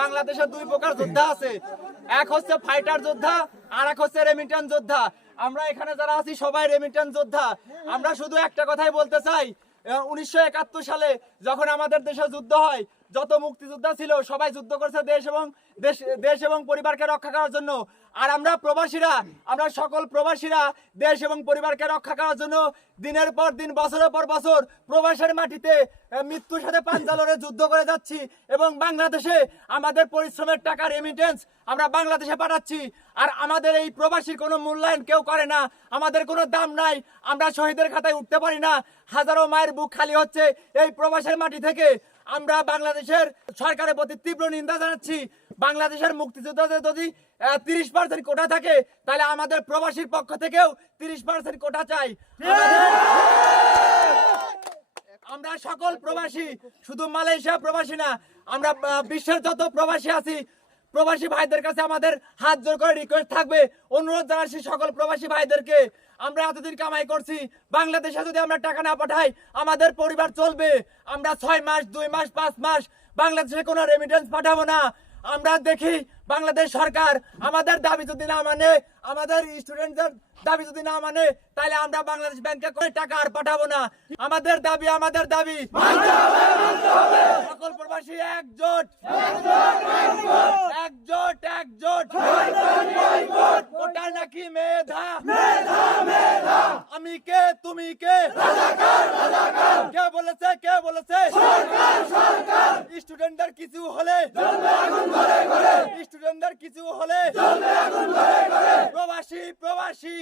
বাংলাদেশে দুই প্রকার যোদ্ধা আছে, এক হচ্ছে ফাইটার যোদ্ধা আর এক হচ্ছে রেমিটেন্স যোদ্ধা। আমরা এখানে যারা আছি সবাই রেমিটেন্স যোদ্ধা। আমরা শুধু একটা কথাই বলতে চাই, 1971 সালে যখন আমাদের দেশে যুদ্ধ হয়, যত মুক্তিযোদ্ধা ছিল সবাই যুদ্ধ করেছে দেশ এবং পরিবারকে রক্ষা করার জন্য। আর আমরা প্রবাসীরা, আমরা সকল প্রবাসীরা দেশ এবং পরিবারকে রক্ষা করার জন্য দিনের পর দিন, বছরের পর বছর প্রবাসের মাটিতে মৃত্যুর সাথে পাঞ্জা লড়ে যুদ্ধ করে যাচ্ছি এবং বাংলাদেশে আমাদের পরিশ্রমের টাকা রেমিটেন্স আমরা বাংলাদেশে পাঠাচ্ছি। আর আমাদের এই প্রবাসীর কোনো মূল্যায়ন কেউ করে না, আমাদের কোনো দাম নাই, আমরা শহীদের খাতায় উঠতে পারি না। হাজারো মায়ের বুক খালি হচ্ছে এই প্রবাসের মাটি থেকে। আমরা বাংলাদেশের সরকারের প্রতি তীব্র নিন্দা জানাচ্ছি। বাংলাদেশের মুক্তিযোদ্ধাদের যদি 30% কোটা থাকে, তাহলে আমাদের প্রবাসীর পক্ষ থেকেও 30% কোটা চাই। আমরা সকল প্রবাসী, শুধু মালয়েশিয়া প্রবাসী না, আমরা বিশ্বের যত প্রবাসী আছি, প্রবাসী ভাইদের কাছে আমাদের হাত জোর করে রিকোয়েস্ট থাকবে, অনুরোধ জানাচ্ছি সকল প্রবাসী ভাইদেরকে। আমরা এতদিন কামাই করছি, বাংলাদেশে যদি আমরা টাকা না পাঠাই আমাদের পরিবার চলবে। আমরা 6 মাস, 2 মাস, 5 মাস বাংলাদেশে কোনো রেমিটেন্স পাঠাবো না। আমরা দেখি বাংলাদেশ সরকার আমাদের দাবি যদি না মানে, আমাদের স্টুডেন্টদের দাবি যদি না মানে, তাহলে আমরা বাংলাদেশ ব্যাংকে করে টাকা আর পাঠাবো না। আমাদের দাবি সকল প্রবাসী একজোট, কোটা নাকি মেধা, আমি কে তুমি কে, কে বলেছে স্টুডেন্টদের কিছু হলে, স্টুডেন্টদের কিছু হলে প্রবাসী প্রবাসী।